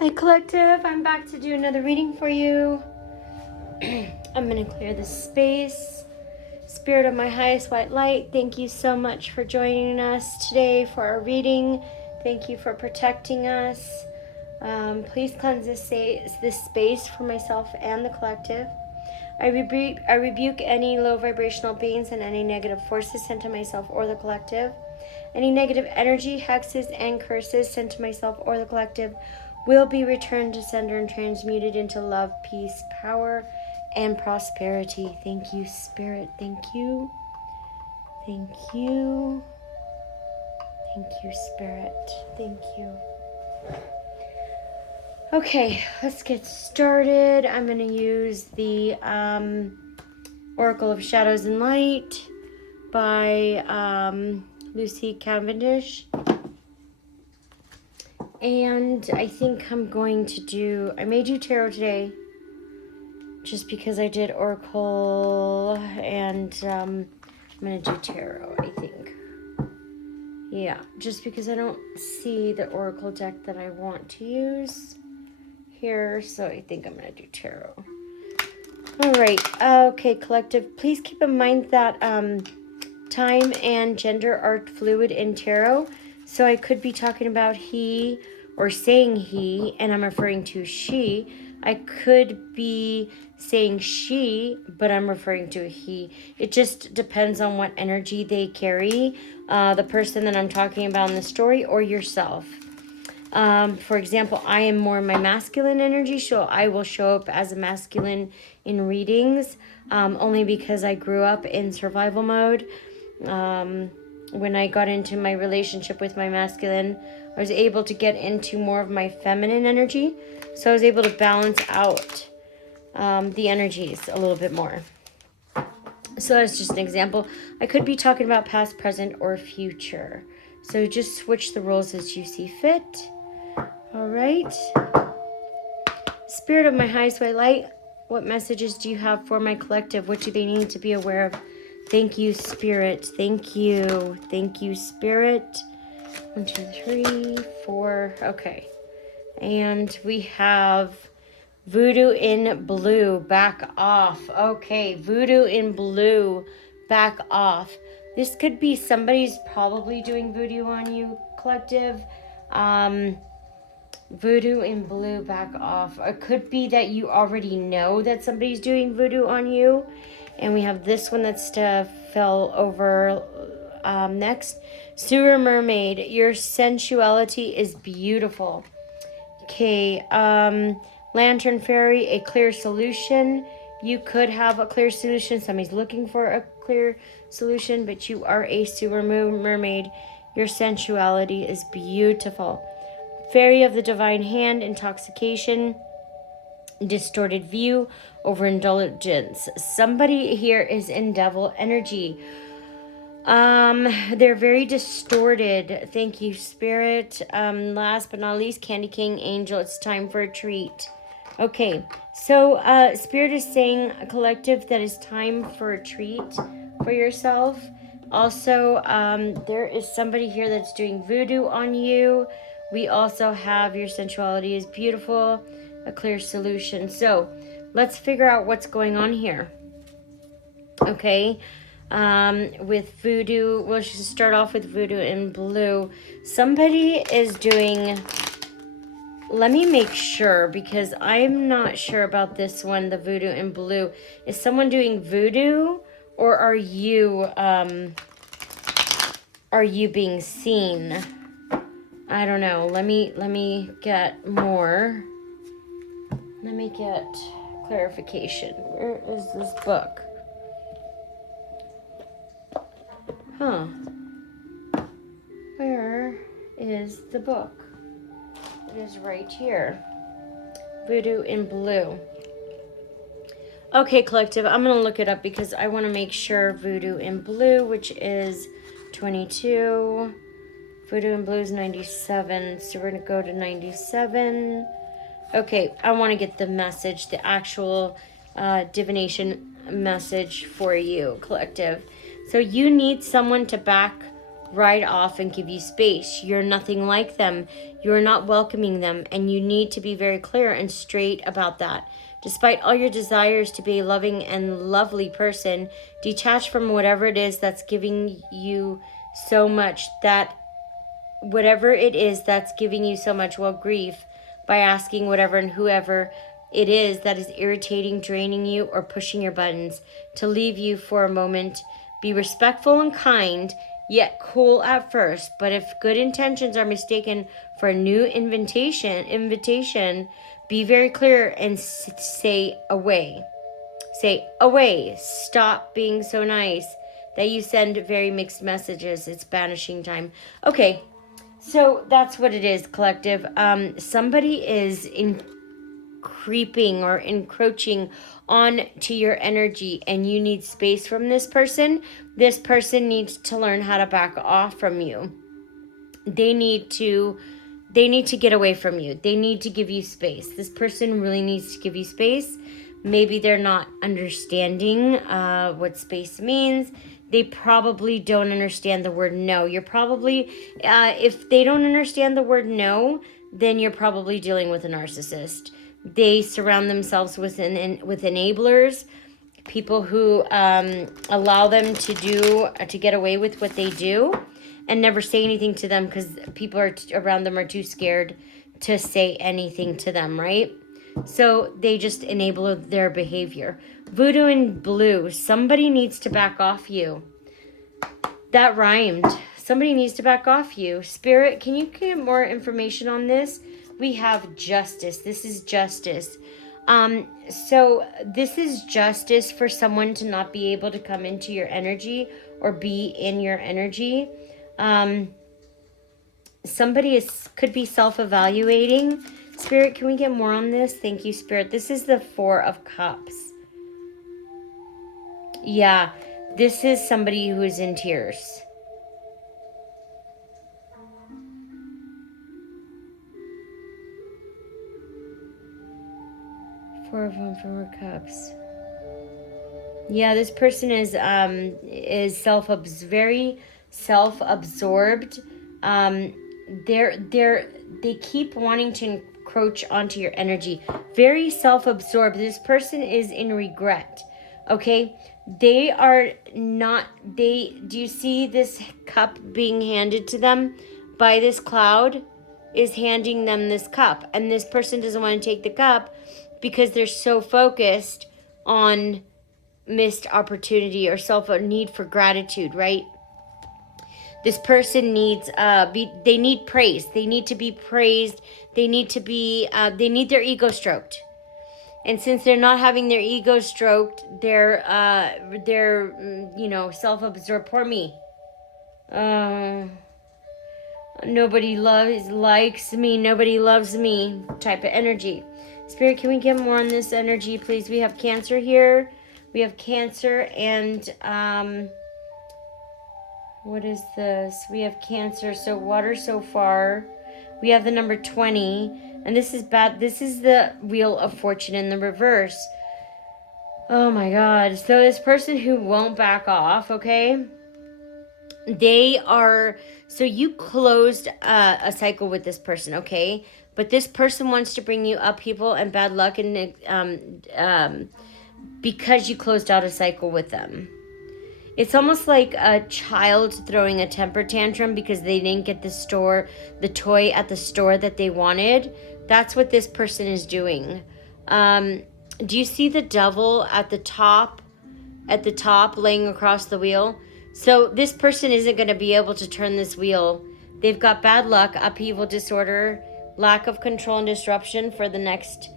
Hi Collective, I'm back to do another reading for you. I'm going to clear the space. Spirit of my highest white light, thank you so much for joining us today for our reading. Thank you for protecting us. Please cleanse this space for myself and the collective. I rebuke any low vibrational beings and any negative forces sent to myself or the collective. Any negative energy, hexes, and curses sent to myself or the collective will be returned to sender and transmuted into love, peace, power, and prosperity. Thank you, Spirit. Thank you. Thank you. Thank you, Spirit. Thank you. Okay, let's get started. I'm going to use the Oracle of Shadows and Light by Lucy Cavendish. And I think I'm going to do, I may do tarot today, just because I did Oracle, and I'm going to do tarot, I think. Yeah, just because I don't see the Oracle deck that I want to use here, so I think I'm going to do tarot. All right, okay, collective, please keep in mind that time and gender are fluid in tarot, so I could be talking about he or saying he, and I'm referring to she. I could be saying she, but I'm referring to a he. It just depends on what energy they carry, the person that I'm talking about in the story or yourself. For example, I am more my masculine energy, so I will show up as a masculine in readings, only because I grew up in survival mode. When I got into my relationship with my masculine, I was able to get into more of my feminine energy, so I was able to balance out the energies a little bit more. So that's just an example. I could be talking about past, present, or future. So just switch the roles as you see fit. All right. Spirit of my highest white light, what messages do you have for my collective? What do they need to be aware of? Thank you, Spirit. Thank you. Thank you, Spirit. 1, 2, 3, 4. Okay. And we have Voodoo in Blue, back off. Okay, Voodoo in Blue, back off. This could be somebody's probably doing voodoo on you, collective. Voodoo in Blue, back off. It could be that you already know that somebody's doing voodoo on you. And we have this one that's fell over next. Sewer Mermaid, your sensuality is beautiful. Okay, Lantern Fairy, a clear solution. You could have a clear solution. Somebody's looking for a clear solution, but you are a sewer mermaid. Your sensuality is beautiful. Fairy of the Divine Hand, intoxication, distorted view, overindulgence. Somebody here is in devil energy. They're very distorted. Thank you, Spirit. Last but not least, Candy King Angel, it's time for a treat. Okay, so Spirit is saying, a collective, that is time for a treat for yourself. Also, there is somebody here that's doing voodoo on you. We also have your sensuality is beautiful, a clear solution. So let's figure out what's going on here. Okay, with voodoo, we'll just start off with Voodoo in Blue. Somebody is doing, let me make sure, because I'm not sure about this one, the Voodoo in Blue. Is someone doing voodoo, or are you being seen? I don't know. Let me get more. Let me get clarification. Where is this book? Huh. Where is the book? It is right here. Voodoo in Blue. Okay, collective, I'm going to look it up because I want to make sure Voodoo in Blue, which is 22. Voodoo in Blue is 97. So we're going to go to 97. Okay, I want to get the message, the actual divination message for you, collective. So you need someone to back right off and give you space. You're nothing like them. You're not welcoming them, and you need to be very clear and straight about that. Despite all your desires to be a loving and lovely person, detach from whatever it is that's giving you so much, that whatever it is that's giving you so much, well, grief, by asking whatever and whoever it is that is irritating, draining you, or pushing your buttons, to leave you for a moment. Be respectful and kind, yet cool at first. But if good intentions are mistaken for a new invitation, be very clear and say away. Say away. Stop being so nice that you send very mixed messages. It's banishing time. Okay, so that's what it is, collective. Somebody is creeping or encroaching on to your energy, and you need space from this person. This person needs to learn how to back off from you. They need to get away from you. They need to give you space. This person really needs to give you space. Maybe they're not understanding what space means. They probably don't understand the word no. You're probably, if they don't understand the word no, then you're probably dealing with a narcissist. They surround themselves with enablers, people who allow them to get away with what they do, and never say anything to them because people around them are too scared to say anything to them, right? So they just enable their behavior. Voodoo and blue. Somebody needs to back off you. That rhymed. Somebody needs to back off you. Spirit, can you get more information on this? We have justice. This is justice. So this is justice for someone to not be able to come into your energy or be in your energy. Somebody could be self-evaluating. Spirit, can we get more on this? Thank you, Spirit. This is the Four of Cups. Yeah, this is somebody who is in tears. Four of Cups. Yeah, this person is very self-absorbed. They keep wanting to encroach onto your energy. Very self-absorbed. This person is in regret. Okay? They are not, do you see this cup being handed to them by this cloud? Is handing them this cup, and this person doesn't want to take the cup because they're so focused on missed opportunity or need for gratitude, right? This person needs they need praise. They need to be praised. They need their ego stroked. And since they're not having their ego stroked, they're self-absorbed. Poor me. Nobody likes me. Nobody loves me type of energy. Spirit, can we get more on this energy, please? We have Cancer here. We have Cancer and what is this? We have Cancer. So water so far. We have the number 20. And this is bad. This is the Wheel of Fortune in the reverse. Oh my God. So this person who won't back off, okay? So you closed a cycle with this person, okay? But this person wants to bring you upheaval and bad luck and because you closed out a cycle with them. It's almost like a child throwing a temper tantrum because they didn't get the toy at the store that they wanted. That's what this person is doing. Do you see the devil at the top laying across the wheel? So this person isn't going to be able to turn this wheel. They've got bad luck, upheaval, disorder, lack of control and disruption for the next,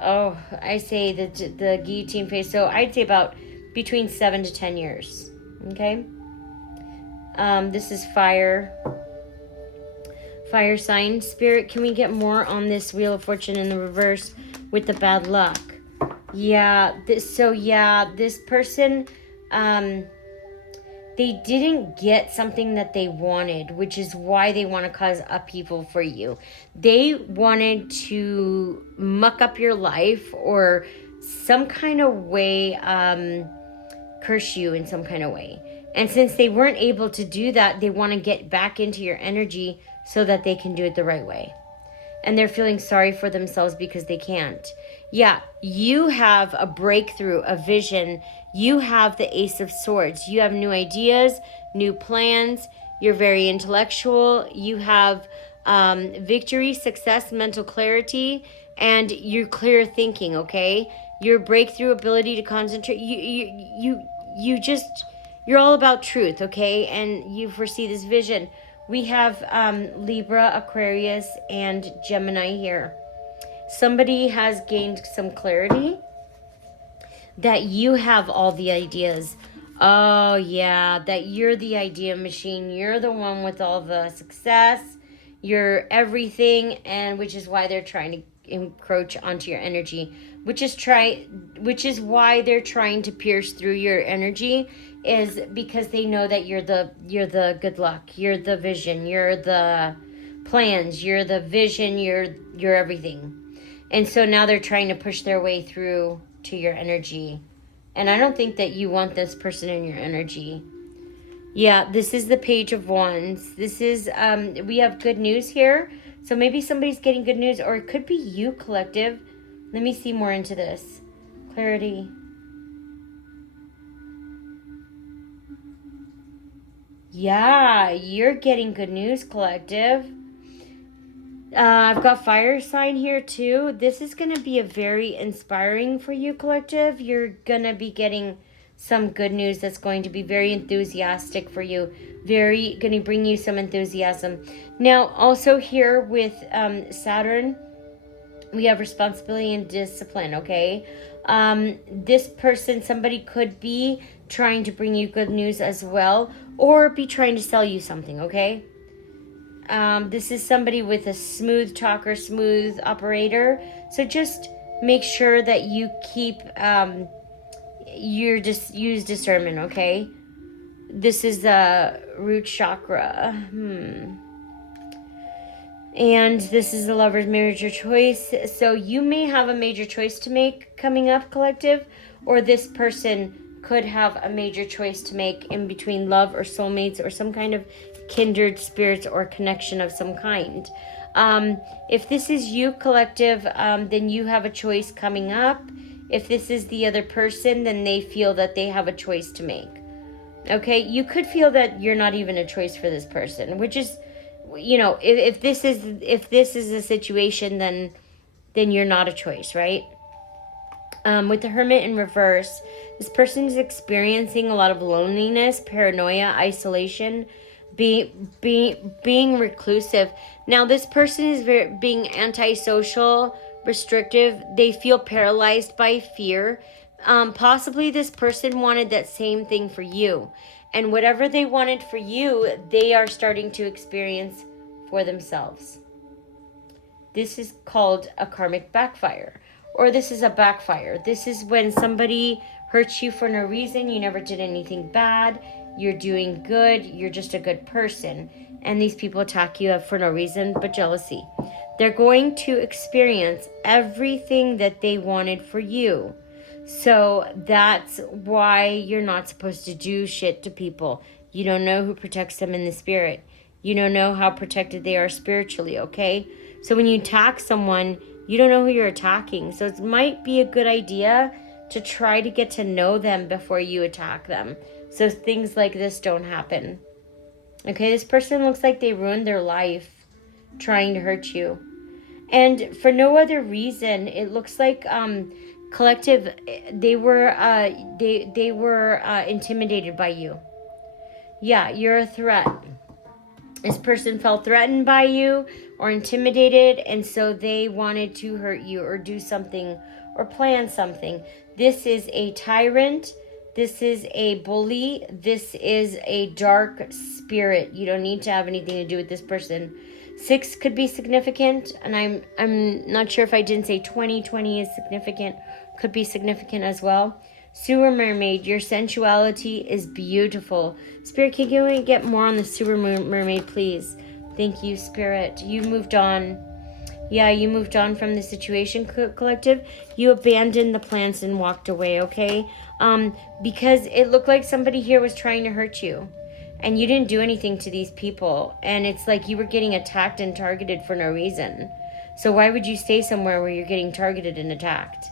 I say the guillotine phase. So I'd say about between 7 to 10 years. Okay. This is fire sign. Spirit, can we get more on this Wheel of Fortune in the reverse with the bad luck? Yeah. This person, they didn't get something that they wanted, which is why they want to cause upheaval for you. They wanted to muck up your life or some kind of way, curse you in some kind of way. And since they weren't able to do that, they want to get back into your energy so that they can do it the right way. And they're feeling sorry for themselves because they can't. Yeah, you have a breakthrough, a vision. You have the Ace of Swords. You have new ideas, new plans. You're very intellectual. You have victory, success, mental clarity, and your clear thinking, okay? Your breakthrough ability to concentrate. You're all about truth, okay? And you foresee this vision. We have Libra, Aquarius, and Gemini here. Somebody has gained some clarity that you have all the ideas. Oh, yeah, that you're the idea machine. You're the one with all the success. You're everything, and which is why they're trying to encroach onto your energy, which is why they're trying to pierce through your energy, is because they know that you're the good luck, you're the vision, you're the plans, you're the vision, you're everything. And so now they're trying to push their way through to your energy. And I don't think that you want this person in your energy. Yeah, this is the Page of Wands. This is, we have good news here. So maybe somebody's getting good news, or it could be you, collective. Let me see more into this. Clarity. Yeah, you're getting good news, collective. I've got fire sign here too. This is going to be a very inspiring for you, collective. You're going to be getting some good news that's going to be very enthusiastic for you. Very going to bring you some enthusiasm. Now, also here with Saturn, we have responsibility and discipline, okay? This person, somebody could be trying to bring you good news as well, or be trying to sell you something, okay? This is somebody with a smooth talker, smooth operator. So just make sure that you keep use discernment, okay? This is the root chakra. And this is the Lover's major choice. So you may have a major choice to make coming up, collective, or this person could have a major choice to make in between love or soulmates or some kind of kindred spirits or connection of some kind. If this is you, collective, then you have a choice coming up. If this is the other person, then they feel that they have a choice to make. Okay, you could feel that you're not even a choice for this person, which is, you know, if this is a situation, then you're not a choice, right? With the Hermit in reverse, this person is experiencing a lot of loneliness, paranoia, isolation, being reclusive. Now, this person is being antisocial, restrictive. They feel paralyzed by fear. Possibly this person wanted that same thing for you. And whatever they wanted for you, they are starting to experience for themselves. This is called a karmic backfire. Or this is a backfire. This is when somebody hurts you for no reason. You never did anything bad. You're doing good. You're just a good person. And these people attack you for no reason but jealousy. They're going to experience everything that they wanted for you. So that's why you're not supposed to do shit to people. You don't know who protects them in the spirit. You don't know how protected they are spiritually, okay? So when you attack someone, you don't know who you're attacking. So it might be a good idea to try to get to know them before you attack them, so things like this don't happen. Okay, this person looks like they ruined their life trying to hurt you. And for no other reason, it looks like collective, they were intimidated by you. Yeah, you're a threat. This person felt threatened by you or intimidated, and so they wanted to hurt you or do something or plan something. This is a tyrant. This is a bully. This is a dark spirit. You don't need to have anything to do with this person. 6 could be significant, and I'm not sure if I didn't say 20. 20 is significant. Could be significant as well. Sewer mermaid, your sensuality is beautiful. Spirit, can you get more on the sewer mermaid, please? Thank you, Spirit. You moved on. Yeah, you moved on from the situation, collective. You abandoned the plans and walked away, okay? because it looked like somebody here was trying to hurt you. And you didn't do anything to these people. And it's like you were getting attacked and targeted for no reason. So why would you stay somewhere where you're getting targeted and attacked?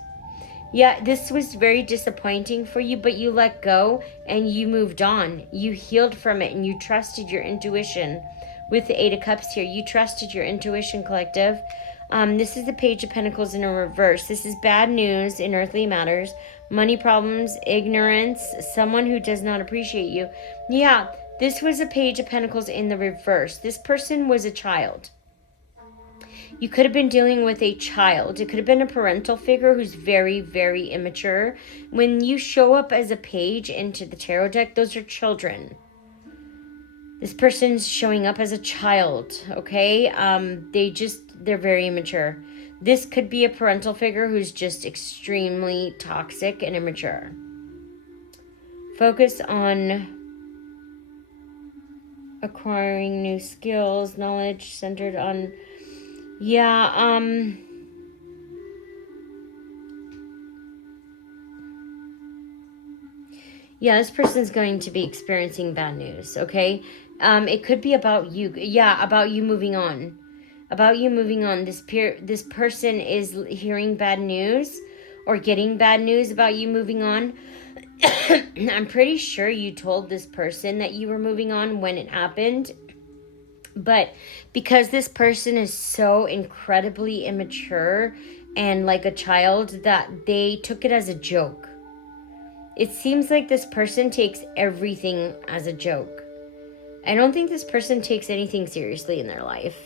Yeah, this was very disappointing for you, but you let go and you moved on. You healed from it and you trusted your intuition. With the Eight of Cups here, you trusted your intuition, collective. This is the Page of Pentacles in a reverse. This is bad news in earthly matters, money problems, ignorance, someone who does not appreciate you. Yeah, this was a Page of Pentacles in the reverse. This person was a child. You could have been dealing with a child. It could have been a parental figure who's very, very immature. When you show up as a page into the tarot deck, those are children. This person's showing up as a child, okay? They're very immature. This could be a parental figure who's just extremely toxic and immature. Focus on acquiring new skills, knowledge centered on... Yeah, this person's going to be experiencing bad news, okay? It could be about you. Yeah, about you moving on. About you moving on. This person is hearing bad news or getting bad news about you moving on. I'm pretty sure you told this person that you were moving on when it happened. But because this person is so incredibly immature and like a child, that they took it as a joke. It seems like this person takes everything as a joke. I don't think this person takes anything seriously in their life.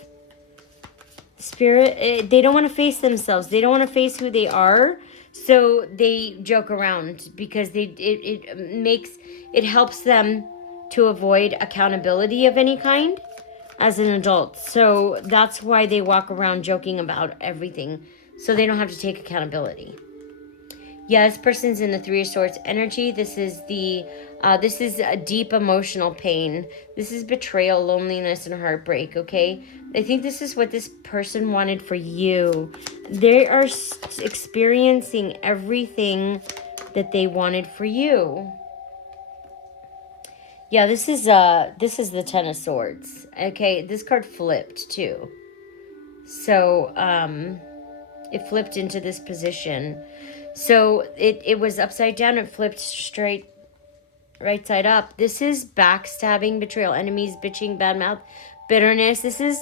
Spirit, they don't want to face themselves. They don't want to face who they are. So they joke around because it helps them to avoid accountability of any kind as an adult. So that's why they walk around joking about everything, so they don't have to take accountability. Yeah, this person's in the Three of Swords energy. This is a deep emotional pain. This is betrayal, loneliness, and heartbreak, okay? I think this is what this person wanted for you. They are experiencing everything that they wanted for you. Yeah, this is the Ten of Swords. Okay, this card flipped too. So, it flipped into this position. So it was upside down. It flipped straight, right side up. This is backstabbing, betrayal, enemies, bitching, bad mouth, bitterness. This is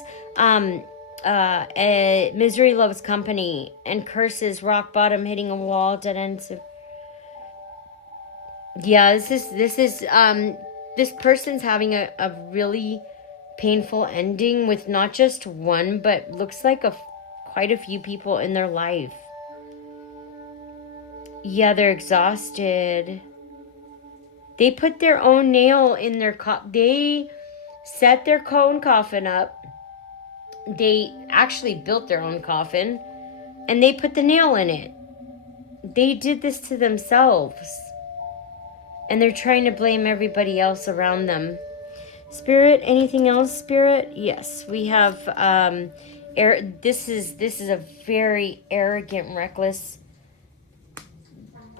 misery loves company and curses, rock bottom, hitting a wall, dead ends. Yeah, this person's having a really painful ending with not just one, but looks like quite a few people in their life. Yeah, they're exhausted. They put their own nail in their they set their own coffin up. They actually built their own coffin and they put the nail in it. They did this to themselves. And they're trying to blame everybody else around them. Spirit, anything else, Spirit? Yes, we have this is a very arrogant, reckless,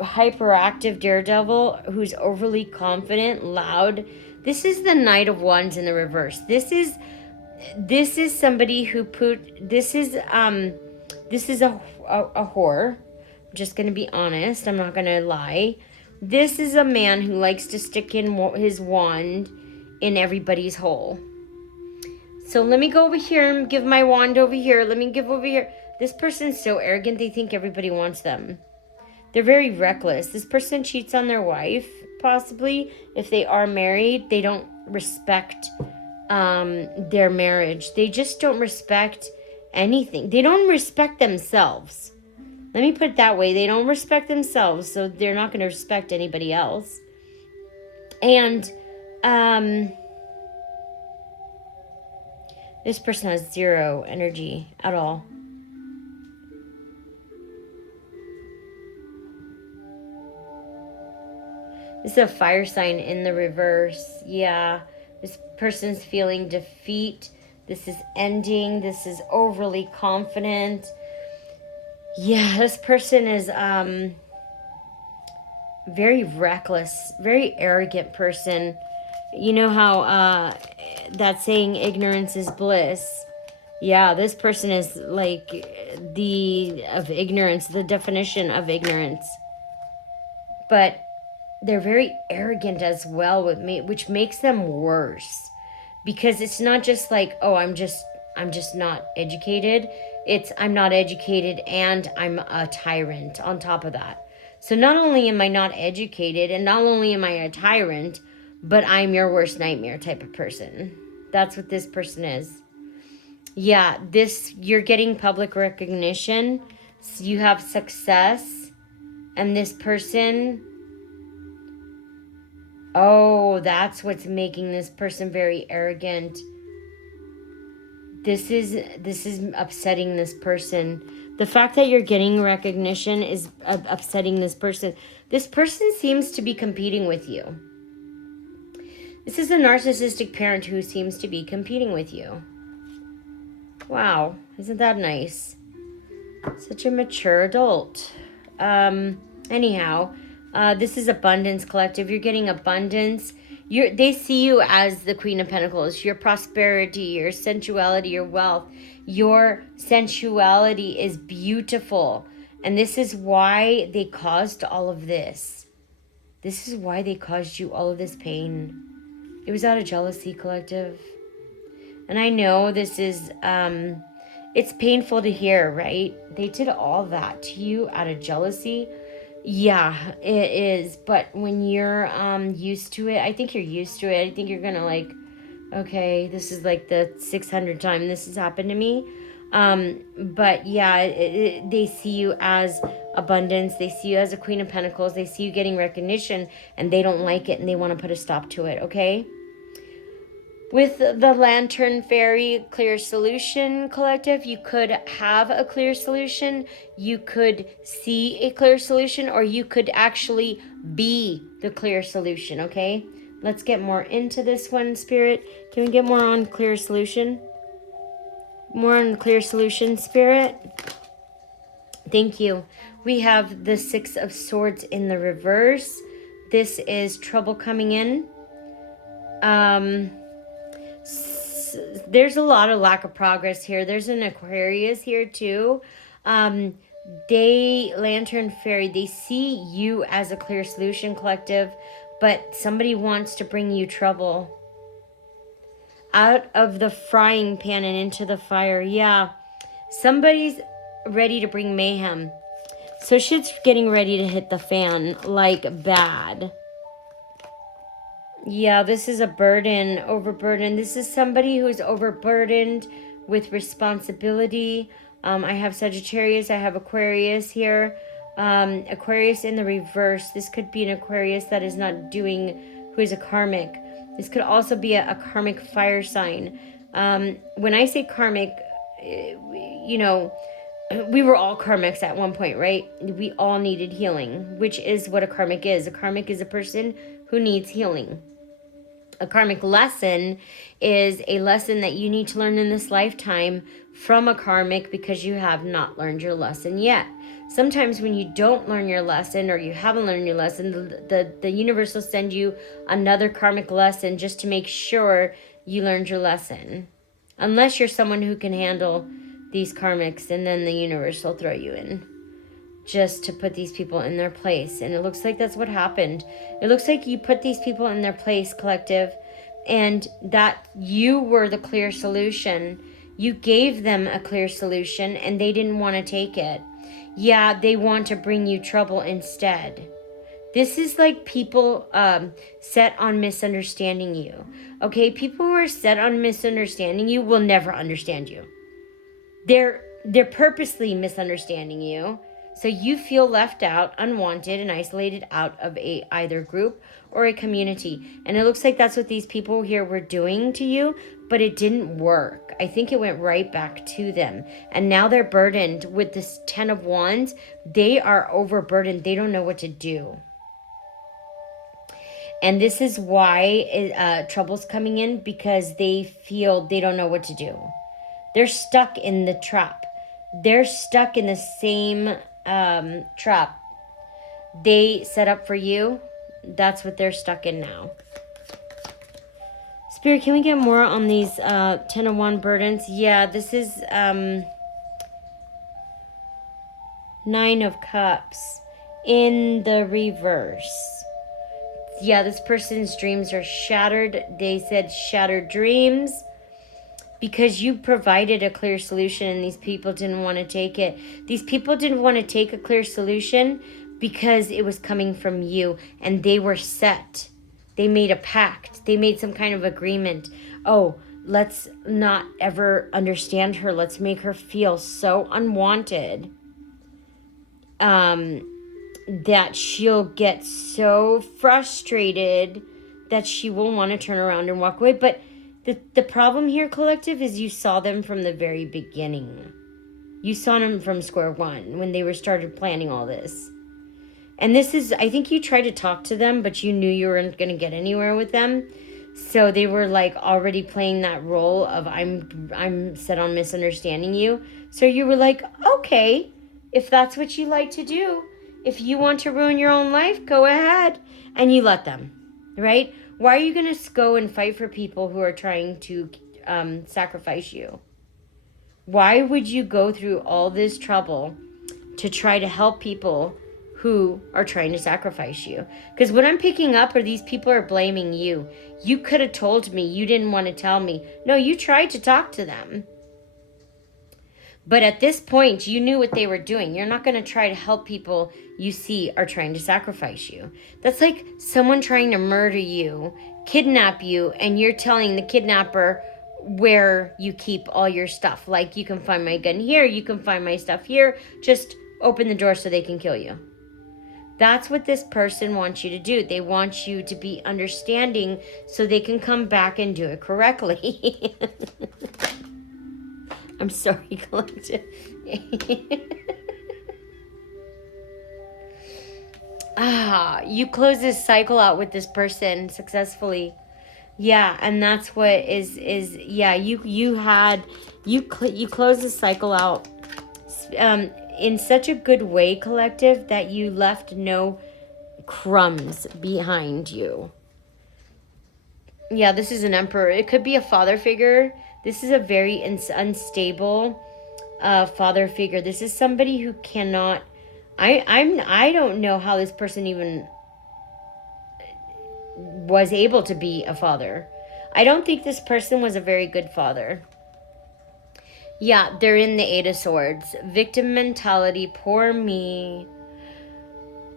hyperactive daredevil who's overly confident, loud. This is the Knight of Wands in the reverse. This is somebody who this is a whore. I'm just going to be honest. I'm not going to lie. This is a man who likes to stick in his wand in everybody's hole. So let me go over here and give my wand over here. Let me give over here. This person's so arrogant, they think everybody wants them. They're very reckless. This person cheats on their wife, possibly. If they are married, they don't respect their marriage. They just don't respect anything. They don't respect themselves. Let me put it that way. They don't respect themselves, so they're not going to respect anybody else. And this person has zero energy at all. This is a fire sign in the reverse. Yeah, this person's feeling defeat. This is ending. This is overly confident. Yeah, this person is very reckless, very arrogant person. You know how that saying, ignorance is bliss? Yeah, this person is like of ignorance, the definition of ignorance. But they're very arrogant as well with me, which makes them worse. Because it's not just like, oh, I'm just not educated. It's I'm not educated and I'm a tyrant on top of that. So not only am I not educated and not only am I a tyrant, but I'm your worst nightmare type of person. That's what this person is. Yeah, you're getting public recognition. So you have success, and this person, oh, that's what's making this person very arrogant. This is upsetting this person. The fact that you're getting recognition is upsetting this person. This person seems to be competing with you. This is a narcissistic parent who seems to be competing with you. Wow, isn't that nice? Such a mature adult. Anyhow, this is abundance collective. You're getting abundance. They see you as the Queen of Pentacles. Your prosperity, your sensuality, your wealth. Your sensuality is beautiful. And this is why they caused all of this. This is why they caused you all of this pain. It was out of jealousy, collective. And I know this is, it's painful to hear, right? They did all that to you out of jealousy. Yeah, it is. But when you're used to it, I think you're used to it. I think you're going to like, okay, this is like the 600th time this has happened to me. But yeah, they see you as abundance. They see you as a Queen of Pentacles. They see you getting recognition and they don't like it and they want to put a stop to it, okay? With the Lantern Fairy Clear Solution Collective, you could have a clear solution, you could see a clear solution, or you could actually be the clear solution, okay? Let's get more into this one, Spirit. Can we get more on clear solution? More on clear solution, Spirit? Thank you. We have the Six of Swords in the reverse. This is trouble coming in. There's a lot of lack of progress here. There's an Aquarius here too. Lantern Fairy, they see you as a clear solution, collective, but somebody wants to bring you trouble. Out of the frying pan and into the fire. Yeah, somebody's ready to bring mayhem. So shit's getting ready to hit the fan like bad. Yeah, this is a burden, overburdened. This is somebody who's overburdened with responsibility. I have Sagittarius, I have Aquarius here. Aquarius in the reverse. This could be an Aquarius that is not doing, who is a karmic. This could also be a karmic fire sign. When I say karmic, you know, we were all karmics at one point, right? We all needed healing, which is what a karmic is. A karmic is a person who needs healing. A karmic lesson is a lesson that you need to learn in this lifetime from a karmic because you have not learned your lesson yet. Sometimes when you don't learn your lesson or you haven't learned your lesson, the universe will send you another karmic lesson just to make sure you learned your lesson. Unless you're someone who can handle these karmics, and then the universe will throw you in just to put these people in their place. And it looks like that's what happened. It looks like you put these people in their place, collective, and that you were the clear solution. You gave them a clear solution and they didn't want to take it. Yeah, they want to bring you trouble instead. This is like people set on misunderstanding you. Okay, people who are set on misunderstanding you will never understand you. They're purposely misunderstanding you. So you feel left out, unwanted, and isolated out of either group or a community. And it looks like that's what these people here were doing to you, but it didn't work. I think it went right back to them. And now they're burdened with this 10 of Wands. They are overburdened. They don't know what to do. And this is why trouble's coming in, because they feel they don't know what to do. They're stuck in the trap. They're stuck in the same trap. they set up for you, that's what they're stuck in now. Spirit, can we get more on these 10 of Wands burdens? Yeah, this is 9 of Cups in the reverse. Yeah, this person's dreams are shattered. They said shattered dreams because you provided a clear solution and these people didn't want to take it. These people didn't want to take a clear solution because it was coming from you and they were set. They made a pact. They made some kind of agreement. Oh, let's not ever understand her. Let's make her feel so unwanted that she'll get so frustrated that she will want to turn around and walk away. But the problem here, collective, is you saw them from the very beginning. You saw them from square one when they were started planning all this. And this is, I think you tried to talk to them, but you knew you weren't going to get anywhere with them. So they were like already playing that role of I'm set on misunderstanding you. So you were like, okay, if that's what you like to do, if you want to ruin your own life, go ahead. And you let them, right? Why are you going to go and fight for people who are trying to sacrifice you? Why would you go through all this trouble to try to help people who are trying to sacrifice you? Because what I'm picking up are these people are blaming you. You could have told me. You didn't want to tell me. No, you tried to talk to them. But at this point, you knew what they were doing. You're not going to try to help people you see are trying to sacrifice you. That's like someone trying to murder you, kidnap you, and you're telling the kidnapper where you keep all your stuff. Like, you can find my gun here, you can find my stuff here. Just open the door so they can kill you. That's what this person wants you to do. They want you to be understanding so they can come back and do it correctly. I'm sorry, collective. You close this cycle out with this person successfully. Yeah, and that's what yeah, you close the cycle out in such a good way, collective, that you left no crumbs behind you. Yeah, this is an Emperor. It could be a father figure. This is a very unstable father figure. This is somebody who cannot. I don't know how this person even was able to be a father. I don't think this person was a very good father. Yeah, they're in the 8 of Swords. Victim mentality. Poor me.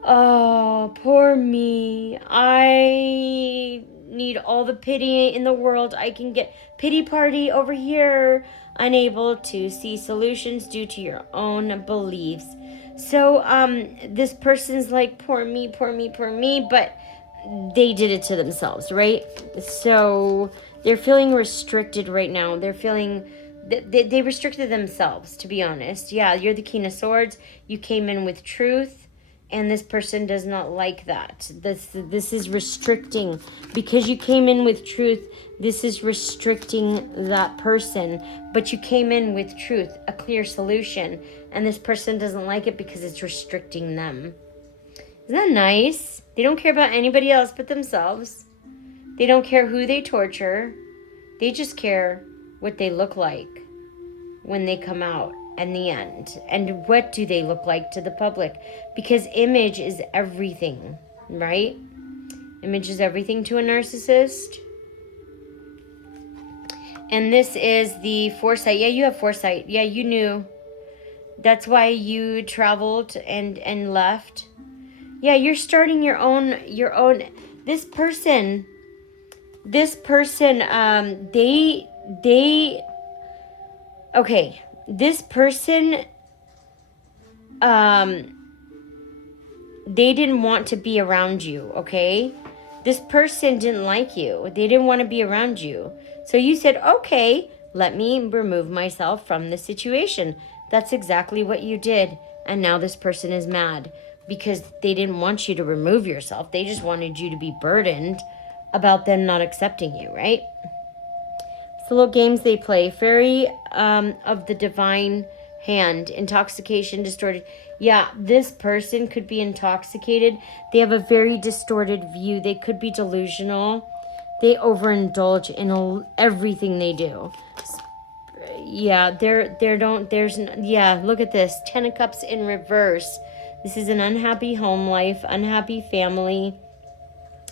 Oh, poor me. I need all the pity in the world I can get. Pity party over here. Unable to see solutions due to your own beliefs. So, this person's like, poor me, poor me, poor me, but they did it to themselves, right? So, they're feeling restricted right now. They're feeling, they restricted themselves, to be honest. Yeah, you're the King of Swords. You came in with truth. And this person does not like that. This is restricting. Because you came in with truth, this is restricting that person. But you came in with truth, a clear solution. And this person doesn't like it because it's restricting them. Isn't that nice? They don't care about anybody else but themselves. They don't care who they torture. They just care what they look like when they come out. And the end. And what do they look like to the public? Because image is everything, right? Image is everything to a narcissist. And this is the foresight. Yeah, you have foresight. Yeah, you knew. That's why you traveled and left. Yeah, you're starting your own. This person, okay. This person, they didn't want to be around you, okay? This person didn't like you. They didn't want to be around you. So you said, okay, let me remove myself from the situation. That's exactly what you did. And now this person is mad because they didn't want you to remove yourself. They just wanted you to be burdened about them not accepting you, right? It's the little games they play. Fairy of the Divine hand. Intoxication, distorted. Yeah, this person could be intoxicated. They have a very distorted view. They could be delusional. They overindulge in everything they do. Yeah, yeah, look at this. 10 of Cups in reverse. This is an unhappy home life, unhappy family,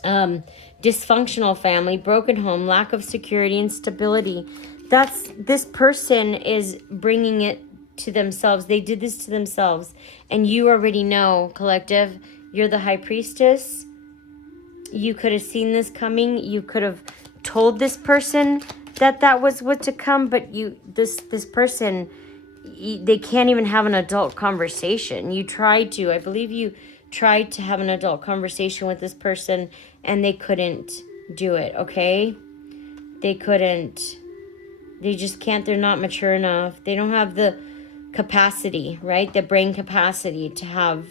dysfunctional family, broken home, lack of security and stability. This person is bringing it to themselves. They did this to themselves. And you already know, collective, you're the high priestess. You could have seen this coming. You could have told this person that was what to come, but this person, they can't even have an adult conversation. You tried to. I believe you tried to have an adult conversation with this person, and they couldn't do it, okay? They couldn't. They just can't. They're not mature enough. They don't have the capacity, right? The brain capacity to have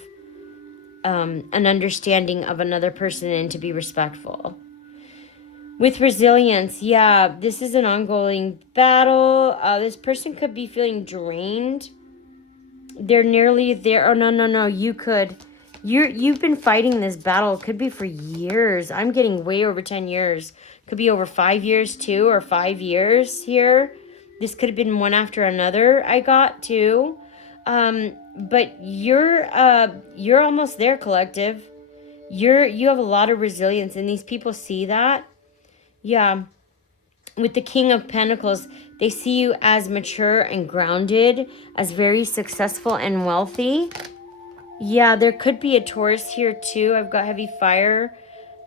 an understanding of another person and to be respectful. With resilience, yeah, this is an ongoing battle. This person could be feeling drained. They're nearly there. Oh, no. You've been fighting this battle. It could be for years. I'm getting way over 10 years. Could be over 5 years too, or 5 years here. This could have been one after another. I got too. But you're almost there, collective. You have a lot of resilience, and these people see that. Yeah. With the King of Pentacles, they see you as mature and grounded, as very successful and wealthy. Yeah, there could be a Taurus here too. I've got heavy fire.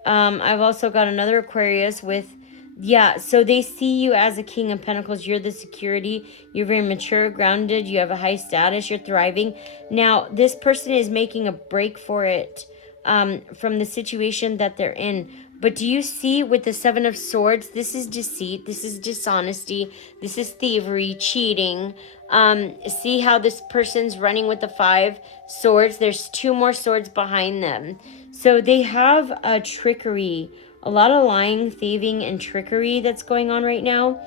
I've also got another Aquarius with, yeah, so they see you as a King of Pentacles. You're the security. You're very mature, grounded. You have a high status. You're thriving. Now, this person is making a break for it from the situation that they're in. But do you see with the Seven of Swords, this is deceit, this is dishonesty, this is thievery, cheating. See how this person's running with the 5 swords? There's 2 more swords behind them. So they have a trickery, a lot of lying, thieving, and trickery that's going on right now.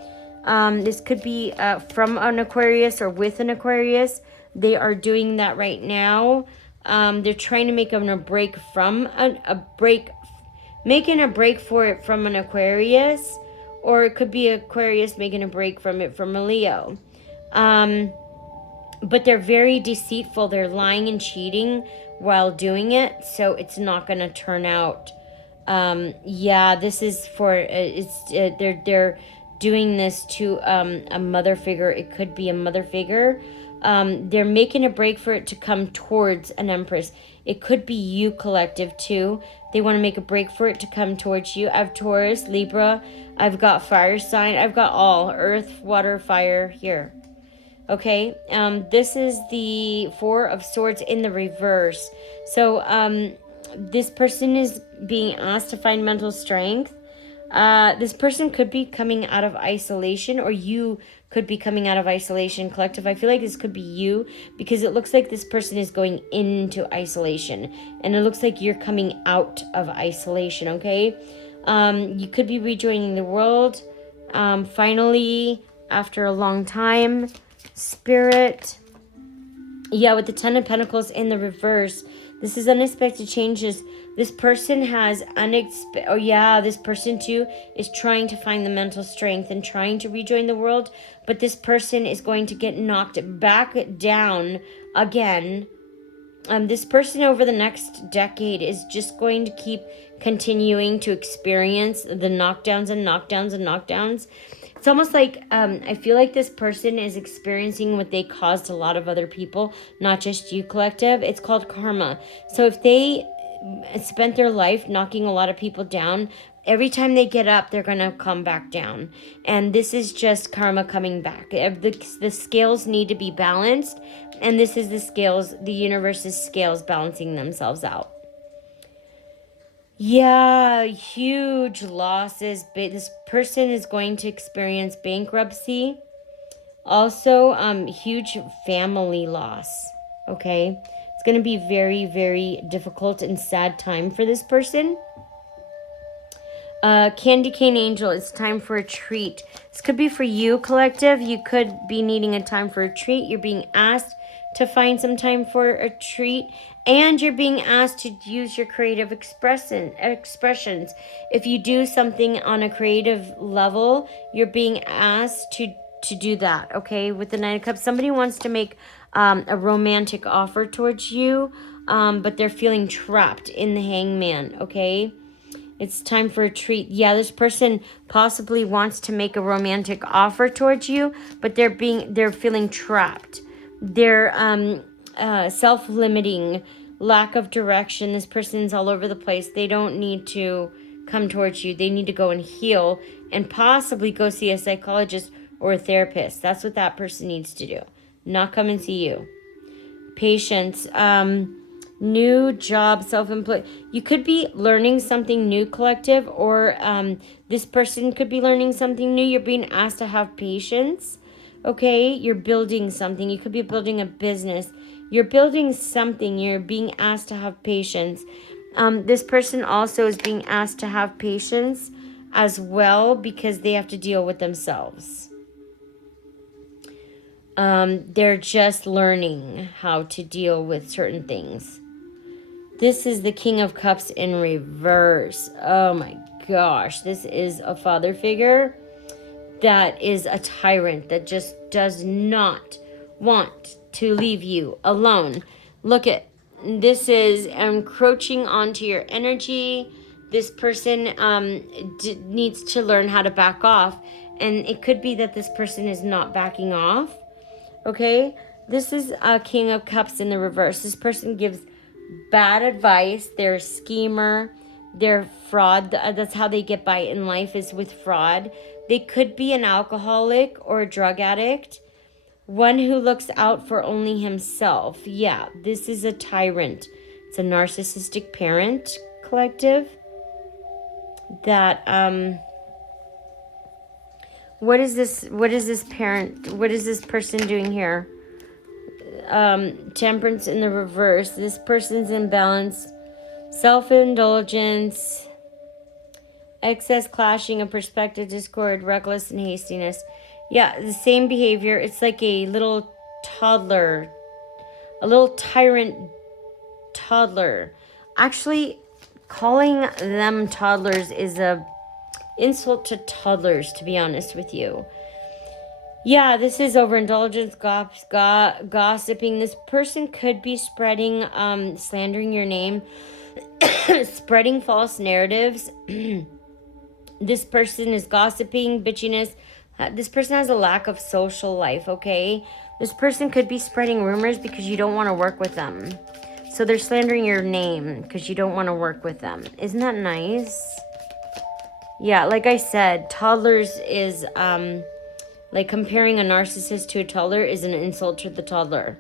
This could be from an Aquarius or with an Aquarius. They are doing that right now. They're trying to make a break from making a break for it from an Aquarius, or it could be Aquarius making a break from it from a Leo. But they're very deceitful. They're lying and cheating while doing it, so it's not going to turn out. Yeah, this is for they're doing this to a mother figure. It could be a mother figure. They're making a break for it to come towards an Empress. It could be you, collective, too. They want to make a break for it to come towards you. I have Taurus, Libra. I've got fire sign. I've got all earth, water, fire here. Okay. This is the 4 of Swords in the reverse. So this person is being asked to find mental strength. This person could be coming out of isolation, or you could be coming out of isolation, collective. I feel like this could be you, because it looks like this person is going into isolation, and it looks like you're coming out of isolation, okay? You could be rejoining the world, finally, after a long time. Spirit. Yeah, with the 10 of Pentacles in the reverse, this is unexpected changes. This person has this person too is trying to find the mental strength and trying to rejoin the world, but this person is going to get knocked back down again. This person over the next decade is just going to keep continuing to experience the knockdowns and knockdowns and knockdowns. It's almost like I feel like this person is experiencing what they caused a lot of other people, not just you, collective. It's called karma. So if they spent their life knocking a lot of people down, every time they get up, they're going to come back down. And this is just karma coming back. The scales need to be balanced. And this is the universe's scales balancing themselves out. Yeah, huge losses. This person is going to experience bankruptcy. Also, huge family loss. Okay? It's going to be very, very difficult and sad time for this person. Candy Cane Angel, it's time for a treat. This could be for you, collective. You could be needing a time for a treat. You're being asked to find some time for a treat. And you're being asked to use your creative expressions. If you do something on a creative level, you're being asked to do that, okay? With the Nine of Cups, somebody wants to make a romantic offer towards you, but they're feeling trapped in the Hangman, okay? It's time for a treat. Yeah, this person possibly wants to make a romantic offer towards you, but they're feeling trapped. They're self-limiting, lack of direction. This person's all over the place. They don't need to come towards you. They need to go and heal and possibly go see a psychologist or a therapist. That's what that person needs to do. Not come and see you. Patience. New job, self-employed. You could be learning something new, collective, or this person could be learning something new. You're being asked to have patience. Okay, you're building something. You could be building a business. You're building something. You're being asked to have patience. This person also is being asked to have patience as well because they have to deal with themselves. They're just learning how to deal with certain things. This is the King of Cups in reverse. Oh my gosh. This is a father figure that is a tyrant that just does not want to leave you alone. Look at this is encroaching onto your energy. This person needs to learn how to back off. And it could be that this person is not backing off. Okay? This is a King of Cups in the reverse. This person gives bad advice. They're a schemer. They're fraud. That's how they get by in life, is with fraud. They could be an alcoholic or a drug addict. One who looks out for only himself. Yeah, this is a tyrant. It's a narcissistic parent, collective. That, what is this parent, what is this person doing here? Temperance in the reverse. This person's imbalance, self-indulgence, excess clashing of perspective, discord, reckless and hastiness. Yeah, the same behavior. It's like a little toddler, a little tyrant toddler. Actually, calling them toddlers is a insult to toddlers, to be honest with you. Yeah, this is overindulgence, gossiping. This person could be spreading, slandering your name, spreading false narratives. This person is gossiping, bitchiness. This person has a lack of social life, okay? This person could be spreading rumors because you don't want to work with them. So they're slandering your name because you don't want to work with them. Isn't that nice? Yeah, like I said, toddlers is... like comparing a narcissist to a toddler is an insult to the toddler.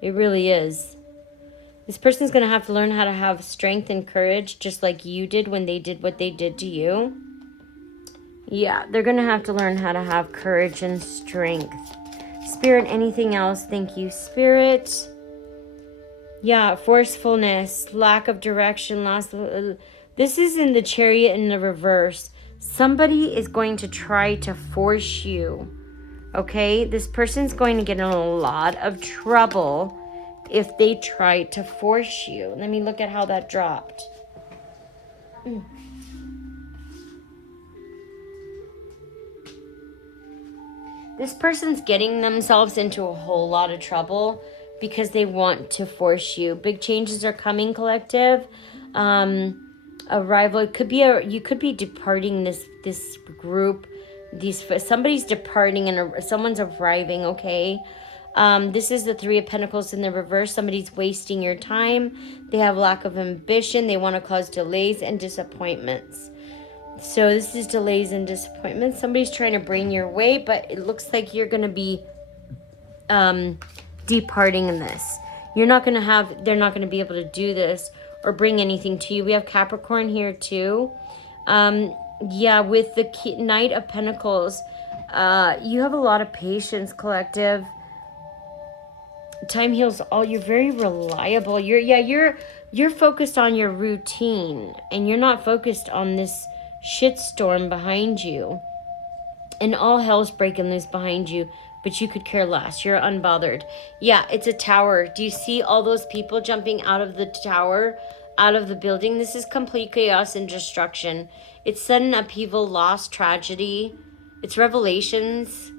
It really is. This person's going to have to learn how to have strength and courage just like you did when they did what they did to you. Yeah, they're going to have to learn how to have courage and strength. Spirit, anything else? Thank you, Spirit. Yeah, forcefulness, lack of direction, this is in the Chariot in the reverse. Somebody is going to try to force you, okay? This person's going to get in a lot of trouble if they try to force you. Let me look at how that dropped. This person's getting themselves into a whole lot of trouble because they want to force you. Big changes are coming, collective. Arrival, it could be you could be departing this group. Somebody's departing and someone's arriving, okay? This is the Three of Pentacles in the reverse. Somebody's wasting your time. They have lack of ambition. They want to cause delays and disappointments. So this is delays and disappointments. Somebody's trying to bring your way, but it looks like you're going to be departing in this. They're not going to be able to do this or bring anything to you. We have Capricorn here too. Yeah, with the Knight of Pentacles, you have a lot of patience, collective. Time heals all. You're very reliable. You're focused on your routine, and you're not focused on this shitstorm behind you. And all hell's breaking loose behind you. But you could care less. You're unbothered. Yeah, it's a tower. Do you see all those people jumping out of the tower, out of the building? This is complete chaos and destruction. It's sudden upheaval, loss, tragedy. It's revelations.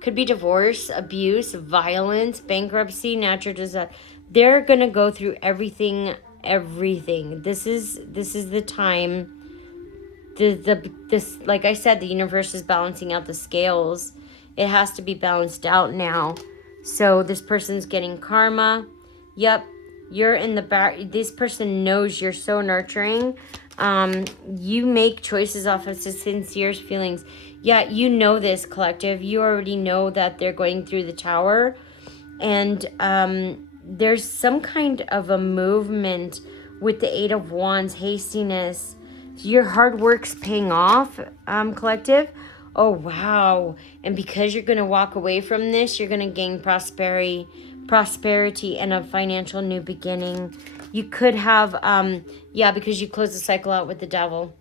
Could be divorce, abuse, violence, bankruptcy, natural disaster. They're going to go through everything. This is the time. This, like I said, the universe is balancing out the scales. It has to be balanced out now. So this person's getting karma. Yep, you're in the back. This person knows you're so nurturing. You make choices off of sincere feelings. Yeah, you know this, collective. You already know that they're going through the tower. And there's some kind of a movement with the Eight of Wands, hastiness. Your hard work's paying off, collective. Oh, wow. And because you're going to walk away from this, you're going to gain prosperity and a financial new beginning. You could have, because you close the cycle out with the devil.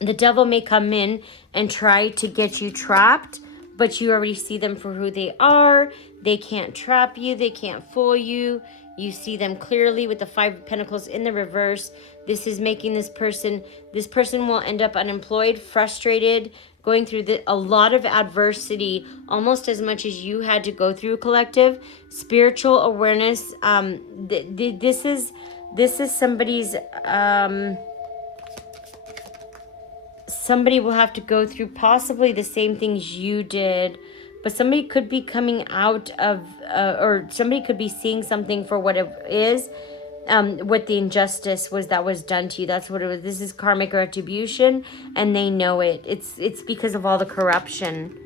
The devil may come in and try to get you trapped, but you already see them for who they are. They can't trap you. They can't fool you. You see them clearly with the Five of Pentacles in the reverse. This is making this person will end up unemployed, frustrated, going through a lot of adversity, almost as much as you had to go through, collective. Spiritual awareness. This is somebody's, somebody will have to go through possibly the same things you did, but somebody could be coming out of, or somebody could be seeing something for what it is. What the injustice was that was done to you. That's what it was. This is karmic retribution, and they know it. It's because of all the corruption.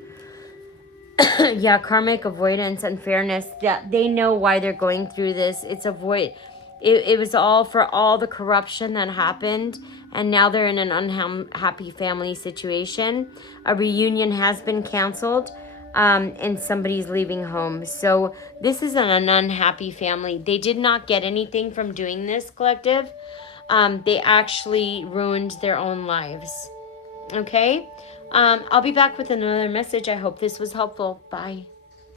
Yeah, karmic avoidance, unfairness. That they know why they're going through this. It was all for all the corruption that happened, and now they're in an unhappy family situation. A reunion has been canceled. And somebody's leaving home. So this is an unhappy family. They did not get anything from doing this, collective. They actually ruined their own lives. Okay? I'll be back with another message. I hope this was helpful. Bye.